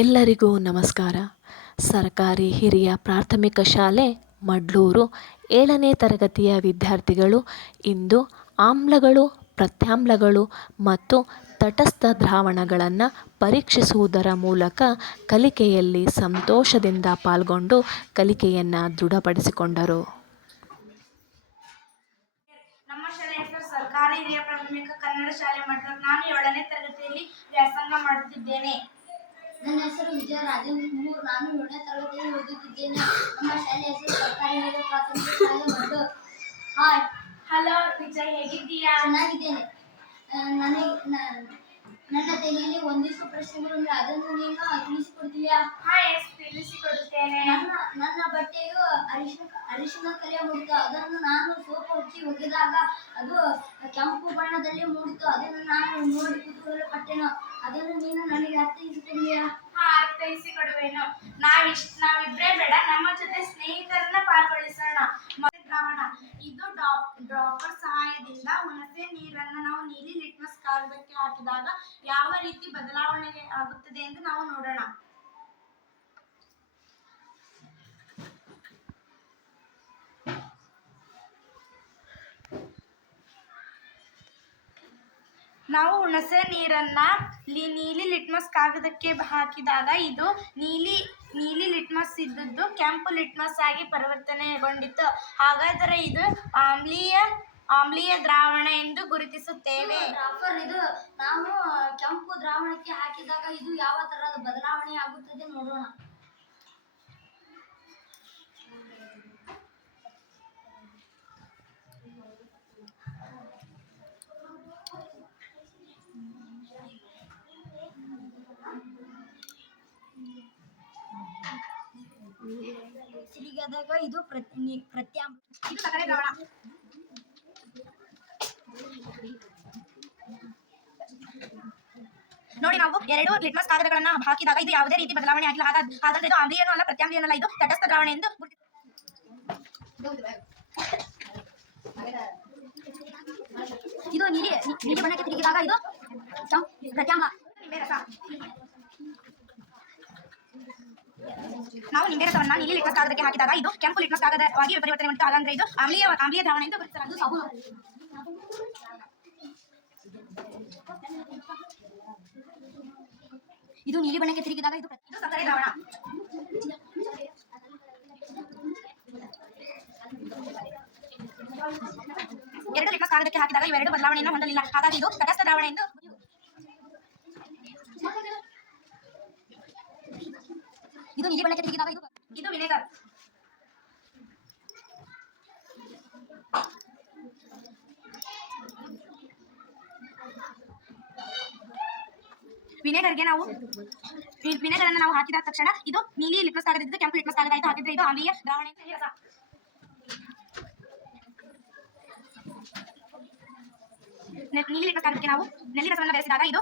ಎಲ್ಲರಿಗೂ ನಮಸ್ಕಾರ. ಸರ್ಕಾರಿ ಹಿರಿಯ ಪ್ರಾಥಮಿಕ ಶಾಲೆ ಮಡ್ಲೂರು 7ನೇ ತರಗತಿಯ ವಿದ್ಯಾರ್ಥಿಗಳು ಇಂದು ಆಮ್ಲಗಳು, ಪ್ರತ್ಯಾಮ್ಲಗಳು ಮತ್ತು ತಟಸ್ಥ ದ್ರಾವಣಗಳನ್ನು ಪರೀಕ್ಷಿಸುವುದರ ಮೂಲಕ ಕಲಿಕೆಯಲ್ಲಿ ಸಂತೋಷದಿಂದ ಪಾಲ್ಗೊಂಡು ಕಲಿಕೆಯನ್ನು ದೃಢಪಡಿಸಿಕೊಂಡರು. ನಮ್ಮ ಶಾಲೆಯ ಹೆಸರು ಸರ್ಕಾರಿ ಹಿರಿಯ ಪ್ರಾಥಮಿಕ ಕನ್ನಡ ಶಾಲೆ ಮಡ್ಲೂರು. ನಾನು 7ನೇ ತರಗತಿಯಲ್ಲಿ ವ್ಯಾಸಂಗ ಮಾಡುತ್ತಿದ್ದೇನೆ. ನನ್ನ ಹೆಸರು ವಿಜಯ ರಾಜೇಂದ್ರ ಮೂರ್. ನಾನು 7ನೇ ತರಗತಿಯಲ್ಲಿ ಓದುತ್ತಿದ್ದೇನೆ. ನಮ್ಮ ಶಾಲೆಯ ಹೆಸರು ಸರ್ಕಾರಿ ಹಿರಿಯ ಪ್ರಾಥಮಿಕ ಶಾಲೆ ಮಡ್ಲೂರು. ಹಾಯ್. ಹಲೋ ವಿಜಯ್, ಹೇಗಿದ್ದೀಯಾ? ಚೆನ್ನಾಗಿದ್ದೇನೆ. ನನ್ನ ತಲೆಯಲ್ಲಿ ಒಂದಿಷ್ಟು ಪ್ರಶ್ನೆಗಳು, ಅದನ್ನು ನೀನು ತಿಳಿಸಿಕೊಡ್ತೀಯಾ? ತಿಳಿಸಿಕೊಡುತ್ತೇನೆ. ನನ್ನ ಬಟ್ಟೆಯು ಅರಿಶಿನ ಕಲೆಯ ಮೂಡಿತು. ಅದನ್ನು ನಾನು ಸೋಪು ಹಚ್ಚಿ ಒಗೆದಾಗ ಅದು ಕೆಂಪು ಬಣ್ಣದಲ್ಲಿ ಮೂಡಿತು. ಅದನ್ನು ನಾನು ನೋಡಿ ಕುತೂಹಲ ಪಟ್ಟೆನು. ಅದನ್ನು ನೀನು ನನಗೆ ಅರ್ಥೈಸಿಕೊಡುವೆಯಾ? ಅರ್ಥೈಸಿಕೊಡುವೆನು. ನಾವಿಬ್ರೇ ಬೇಡ, ನಮ್ಮ ಜೊತೆ ಸ್ನೇಹಿತರನ್ನ ಪಾಲ್ಗೊಳಿಸೋಣ. ದ್ರಾವಣ ಇದು ಡ್ರಾಪರ್ ಸಹಾಯದಿಂದ ಹುಣಸೆ ನೀರನ್ನು ನಾವು ನೀಲಿ ಲಿಟ್ಮಸ್ ಕಾಗದಕ್ಕೆ ಹಾಕಿದಾಗ ಯಾವ ರೀತಿ ಬದಲಾವಣೆ ಆಗುತ್ತದೆ ಎಂದು ನಾವು ನೋಡೋಣ. ನಾವು ಹುಣಸೆ ನೀರನ್ನ ನೀಲಿ ಲಿಟ್ಮಸ್ ಕಾಗದಕ್ಕೆ ಹಾಕಿದಾಗ ಇದು ನೀಲಿ ಲಿಟ್ಮಸ್ ಇದ್ದದ್ದು ಕೆಂಪು ಲಿಟ್ಮಸ್ ಆಗಿ ಪರಿವರ್ತನೆಗೊಂಡಿತು. ಹಾಗಾದರೆ ಇದು ಆಮ್ಲೀಯ ದ್ರಾವಣ ಎಂದು ಗುರುತಿಸುತ್ತೇವೆ. ಇದು ನಾವು ಕೆಂಪು ದ್ರಾವಣಕ್ಕೆ ಹಾಕಿದಾಗ ಇದು ಯಾವ ತರಹದ ಬದಲಾವಣೆ ಆಗುತ್ತದೆ ನೋಡೋಣ. ಸಿರಿಗದಾಗ ಇದು ಪ್ರತ್ಯಾಮ್ಲ. ಇದು ಸಕ್ಕರೆ ದ್ರಾವಣ. ನೋಡಿ, ನಾವು 2 ಲಿಟ್ಮಸ್ ಕಾಗದಗಳನ್ನ ಹಾಕಿದಾಗ ಇದು ಯಾವುದೇ ರೀತಿ ಬದಲಾವಣೆ ಆಗಿಲ್ಲ. ಹಾಗಾದ್ರೆ ಇದು ಆಮ್ಲೀಯನೂ ಅಲ್ಲ, ಪ್ರತ್ಯಾಮ್ಲೀಯನೂ ಅಲ್ಲ, ಇದು ತಟಸ್ಥ ದ್ರಾವಣ ಎಂದು ಇದು ನೀಲಿ ಬಣ್ಣಕ್ಕೆ ತಿರುಗಿದಾಗ ಇದು ಪ್ರತ್ಯಾಮ್ಲ. ನಾವು ನಿಂಬೆ ರಸವನ್ನ ನೀಲಿ ಲಿಟ್ಮಸ್ ಕಾಗದಕ್ಕೆ ಹಾಕಿದಾಗ ಇದು ಕೆಂಪು ಲಿಟ್ಮಸ್ ಕಾಗದವಾಗಿ ಪರಿವರ್ತನೆಗೊಂಡಿತು. ಹಾಗಾದ್ರೆ ಇದು ಆಮ್ಲೀಯ ದ್ರಾವಣ ಎಂದು ಗುರುತಿಸಲಾಗಿದೆ. ಇದು ನೀಲಿ ಬಣ್ಣಕ್ಕೆ ತಿರುಗಿದಾಗ ಇದು ಸಕ್ಕರೆ ದ್ರಾವಣ. ಎರಡು ಲಿಟ್ಮಸ್ ಕಾಗದಕ್ಕೆ ಹಾಕಿದಾಗ ಇವೆರಡು ಬದಲಾವಣೆಯನ್ನು ಹೊಂದಲಿಲ್ಲ. ಹಾಗಾಗಿ ಇದು ತಟಸ್ಥ ದ್ರಾವಣ ಎಂದು. ಇದು ನೀಲಿ ಬಣ್ಣಕ್ಕೆ ತಿರುಗಿದಾಗ ಇದು ವಿನೆಗರ್. ವಿನೆಗರ್ ನಾವು ಹಾಕಿದ ತಕ್ಷಣ ಇದು ನೀಲಿ ಲಿಟ್ಮಸ್ ಕಾಗದ ಕೆಂಪು ಲಿಟ್ಮಸ್ ಕಾಗದ ಆಯ್ತು. ಹಾಕಿದ್ರೆ ಇದು ಆಮ್ಲೀಯ ದ್ರಾವಣ. ನೀಲಿ ಲಿಟ್ಮಸ್ ಕಾಗದಕ್ಕೆ ನಾವು ನೆಲ್ಲಿ ರಸವನ್ನು ಬೆರೆಸಿದಾಗ ಇದು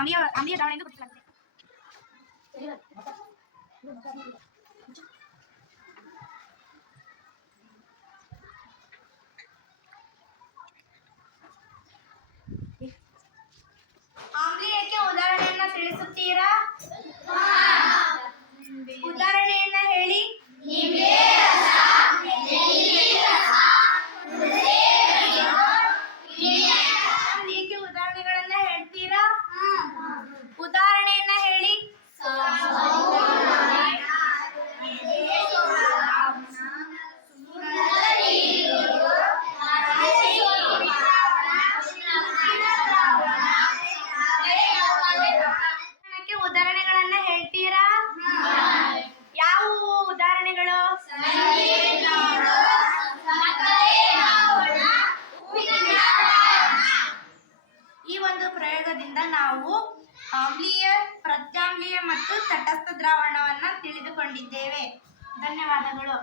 ಆಮ್ಲೀಯ ದ್ರಾವಣ ಎಂದು ಗುರುತಿಸಲಾಗಿದೆ. ಆಮ್ಲೀಯಕ್ಕೆ ಉದಾಹರಣೆಯನ್ನ ತಿಳಿಸುತ್ತೀರಾ? ಉದಾಹರಣೆಯನ್ನ ಹೇಳಿ. ಆಮ್ಲೀಯಕ್ಕೆ ಉದಾಹರಣೆಗಳನ್ನ ಹೇಳ್ತೀರಾ? ಉದಾಹರಣೆಯನ್ನ ಹೇಳಿ. ಉದಾಹರಣೆಗಳನ್ನ ಹೇಳ್ತೀರಾ? ಯಾವ ಉದಾಹರಣೆಗಳು? ಈ ಒಂದು ಪ್ರಯೋಗದಿಂದ ನಾವು ಆಮ್ಲೀಯ, ಪ್ರತ್ಯಾಮ್ಲೀಯ ಮತ್ತು ತಟಸ್ಥ ದ್ರಾವಣವನ್ನ ತಿಳಿದುಕೊಂಡಿದ್ದೇವೆ. ಧನ್ಯವಾದಗಳು.